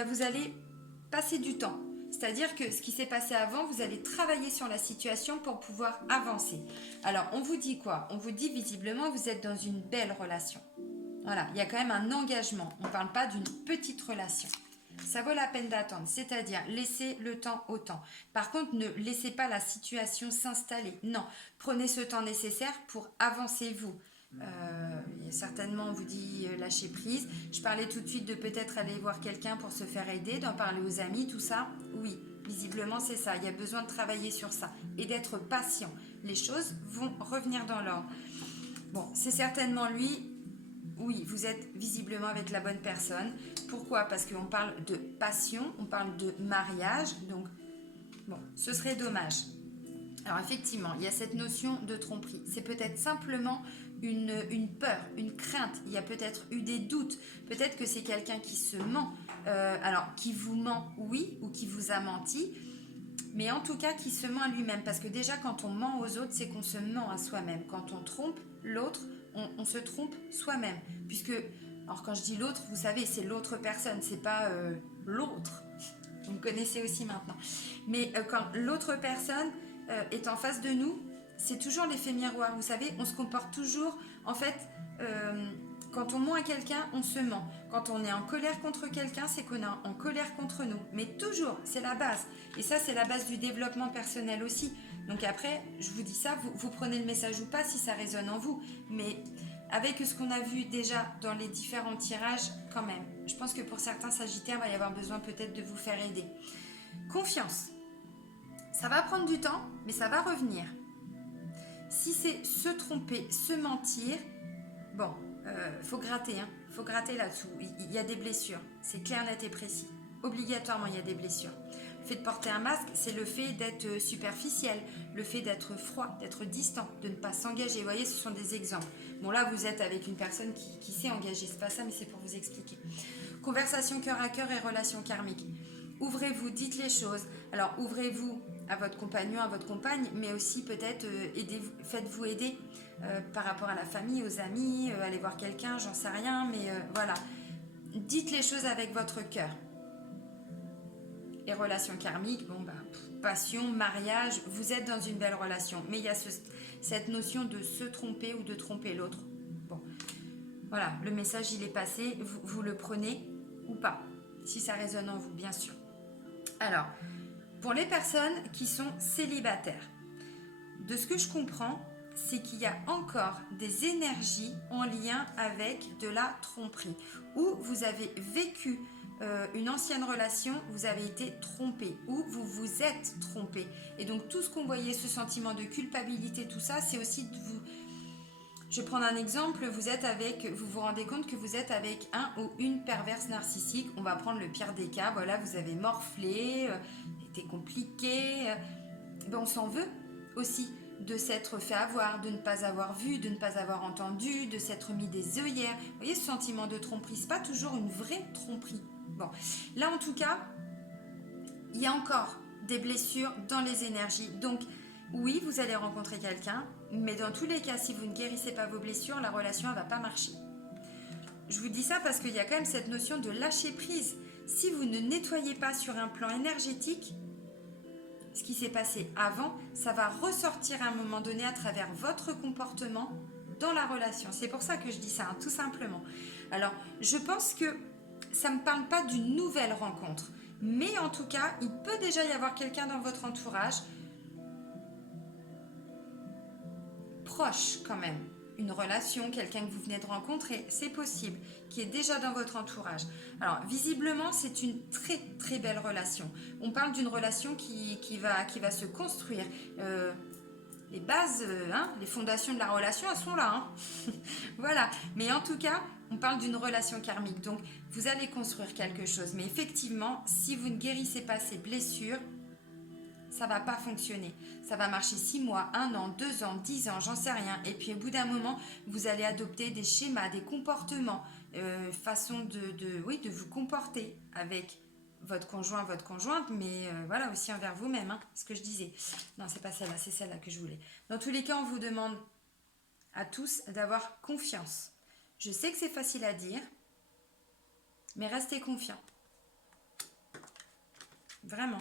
vous allez passer du temps. C'est-à-dire que ce qui s'est passé avant, vous allez travailler sur la situation pour pouvoir avancer. Alors, on vous dit quoi? On vous dit visiblement, vous êtes dans une belle relation. Voilà, il y a quand même un engagement. On ne parle pas d'une petite relation. Ça vaut la peine d'attendre, c'est-à-dire laissez le temps au temps. Par contre, ne laissez pas la situation s'installer. Non, prenez ce temps nécessaire pour avancer vous. Certainement, on vous dit lâcher prise. Je parlais tout de suite de peut-être aller voir quelqu'un pour se faire aider, d'en parler aux amis, tout ça. Oui, visiblement, c'est ça. Il y a besoin de travailler sur ça et d'être patient. Les choses vont revenir dans l'ordre. Bon, c'est certainement lui. Oui, vous êtes visiblement avec la bonne personne. Pourquoi? Parce qu'on parle de passion, on parle de mariage. Donc, bon, ce serait dommage. Alors, effectivement, il y a cette notion de tromperie. C'est peut-être simplement une peur, une crainte. Il y a peut-être eu des doutes. Peut-être que c'est quelqu'un qui se ment. Alors, qui vous ment, oui, ou qui vous a menti. Mais en tout cas, qui se ment à lui-même. Parce que déjà, quand on ment aux autres, c'est qu'on se ment à soi-même. Quand on trompe l'autre, on se trompe soi-même. Puisque, alors quand je dis l'autre, vous savez, c'est l'autre personne, c'est pas l'autre. Vous me connaissez aussi maintenant. Mais quand l'autre personne est en face de nous, c'est toujours l'effet miroir. Vous savez, on se comporte toujours, en fait, quand on ment à quelqu'un, on se ment. Quand on est en colère contre quelqu'un, c'est qu'on est en colère contre nous. Mais toujours, c'est la base. Et ça, c'est la base du développement personnel aussi. Donc après, je vous dis ça, vous prenez le message ou pas si ça résonne en vous. Mais avec ce qu'on a vu déjà dans les différents tirages, quand même, je pense que pour certains Sagittaires, il va y avoir besoin peut-être de vous faire aider. Confiance. Ça va prendre du temps, mais ça va revenir. Si c'est se tromper, se mentir, bon, faut gratter, hein. Faut gratter là-dessous. Il y a des blessures, c'est clair, net et précis. Obligatoirement, il y a des blessures. Le fait de porter un masque, c'est le fait d'être superficiel, le fait d'être froid, d'être distant, de ne pas s'engager. Vous voyez, ce sont des exemples. Bon, là, vous êtes avec une personne qui s'est engagée. C'est pas ça, mais c'est pour vous expliquer. Conversation cœur à cœur et relation karmique. Ouvrez-vous, dites les choses. Alors, ouvrez-vous à votre compagnon, à votre compagne, mais aussi peut-être faites-vous aider par rapport à la famille, aux amis, allez voir quelqu'un, j'en sais rien, mais voilà. Dites les choses avec votre cœur. Et relations karmiques, bon, passion, mariage, vous êtes dans une belle relation. Mais il y a cette notion de se tromper ou de tromper l'autre. Bon, voilà, le message, il est passé. Vous le prenez ou pas, si ça résonne en vous, bien sûr. Alors, pour les personnes qui sont célibataires, de ce que je comprends, c'est qu'il y a encore des énergies en lien avec de la tromperie, où vous avez vécu une ancienne relation, vous avez été trompé, ou vous vous êtes trompé. Et donc tout ce qu'on voyait, ce sentiment de culpabilité, tout ça, c'est aussi de Je vais prendre un exemple, vous vous rendez compte que vous êtes avec un ou une perverse narcissique. On va prendre le pire des cas, voilà, vous avez morflé, c'était compliqué. Ben, on s'en veut aussi de s'être fait avoir, de ne pas avoir vu, de ne pas avoir entendu, de s'être mis des œillères. Vous voyez, ce sentiment de tromperie, c'est pas toujours une vraie tromperie. Bon, là en tout cas, il y a encore des blessures dans les énergies. Donc, oui, vous allez rencontrer quelqu'un, mais dans tous les cas, si vous ne guérissez pas vos blessures, la relation ne va pas marcher. Je vous dis ça parce qu'il y a quand même cette notion de lâcher prise. Si vous ne nettoyez pas sur un plan énergétique, ce qui s'est passé avant, ça va ressortir à un moment donné à travers votre comportement dans la relation. C'est pour ça que je dis ça, hein, tout simplement. Alors, je pense que ça ne me parle pas d'une nouvelle rencontre, mais en tout cas, il peut déjà y avoir quelqu'un dans votre entourage, proche quand même, une relation, quelqu'un que vous venez de rencontrer, c'est possible, qui est déjà dans votre entourage. Alors, visiblement, c'est une très très belle relation. On parle d'une relation qui va se construire. Les bases, les fondations de la relation, elles sont là. Hein. Voilà. Mais en tout cas, on parle d'une relation karmique. Donc, vous allez construire quelque chose. Mais effectivement, si vous ne guérissez pas ces blessures, ça va pas fonctionner. Ça va marcher 6 mois, 1 an, 2 ans, 10 ans, j'en sais rien. Et puis au bout d'un moment, vous allez adopter des schémas, des comportements, façon de vous comporter avec votre conjoint, votre conjointe, mais voilà, aussi envers vous-même, hein, ce que je disais. Non, c'est pas celle-là, c'est celle-là que je voulais. Dans tous les cas, on vous demande à tous d'avoir confiance. Je sais que c'est facile à dire, mais restez confiants. Vraiment.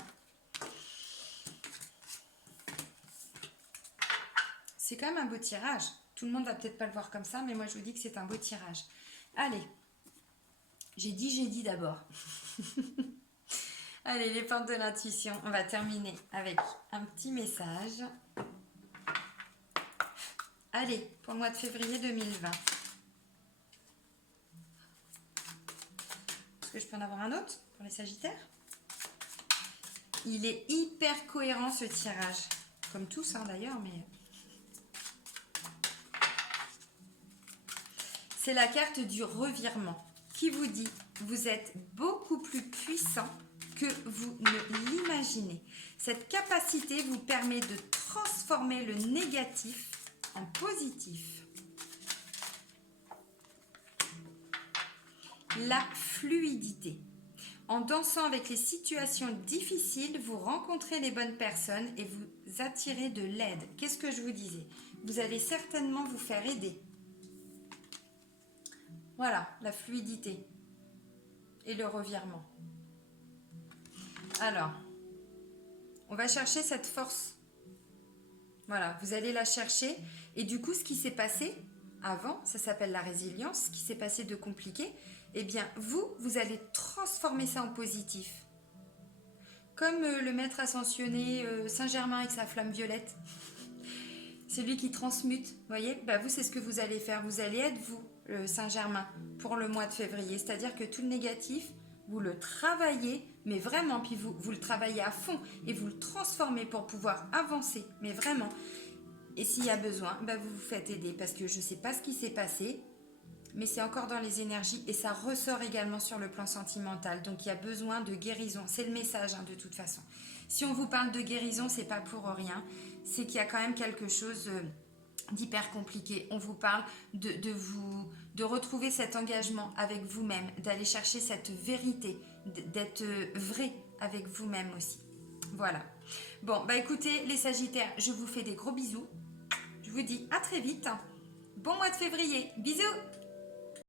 C'est quand même un beau tirage. Tout le monde va peut-être pas le voir comme ça, mais moi je vous dis que c'est un beau tirage. Allez, j'ai dit d'abord. Allez, les pentes de l'intuition. On va terminer avec un petit message. Allez, pour le mois de février 2020. Est-ce que je peux en avoir un autre pour les Sagittaires? Il est hyper cohérent ce tirage. Comme tous hein, d'ailleurs, mais... C'est la carte du revirement qui vous dit vous êtes beaucoup plus puissant que vous ne l'imaginez. Cette capacité vous permet de transformer le négatif en positif. La fluidité. En dansant avec les situations difficiles, vous rencontrez les bonnes personnes et vous attirez de l'aide. Qu'est-ce que je vous disais? Vous allez certainement vous faire aider. Voilà, la fluidité et le revirement. Alors, on va chercher cette force. Voilà, vous allez la chercher. Et du coup, ce qui s'est passé avant, ça s'appelle la résilience, ce qui s'est passé de compliqué, eh bien, vous allez transformer ça en positif. Comme le maître ascensionné Saint-Germain avec sa flamme violette. C'est lui qui transmute, vous voyez, bah, vous, c'est ce que vous allez faire. Vous allez être, vous, Saint-Germain, pour le mois de février. C'est-à-dire que tout le négatif, vous le travaillez, mais vraiment, puis vous le travaillez à fond et vous le transformez pour pouvoir avancer, mais vraiment. Et s'il y a besoin, bah, vous vous faites aider parce que je ne sais pas ce qui s'est passé, mais c'est encore dans les énergies et ça ressort également sur le plan sentimental. Donc, il y a besoin de guérison. C'est le message, hein, de toute façon. Si on vous parle de guérison, c'est pas pour rien. C'est qu'il y a quand même quelque chose d'hyper compliqué. On vous parle de retrouver cet engagement avec vous-même, d'aller chercher cette vérité, d'être vrai avec vous-même aussi. Voilà. Bon, bah écoutez, les Sagittaires, je vous fais des gros bisous. Je vous dis à très vite. Bon mois de février. Bisous!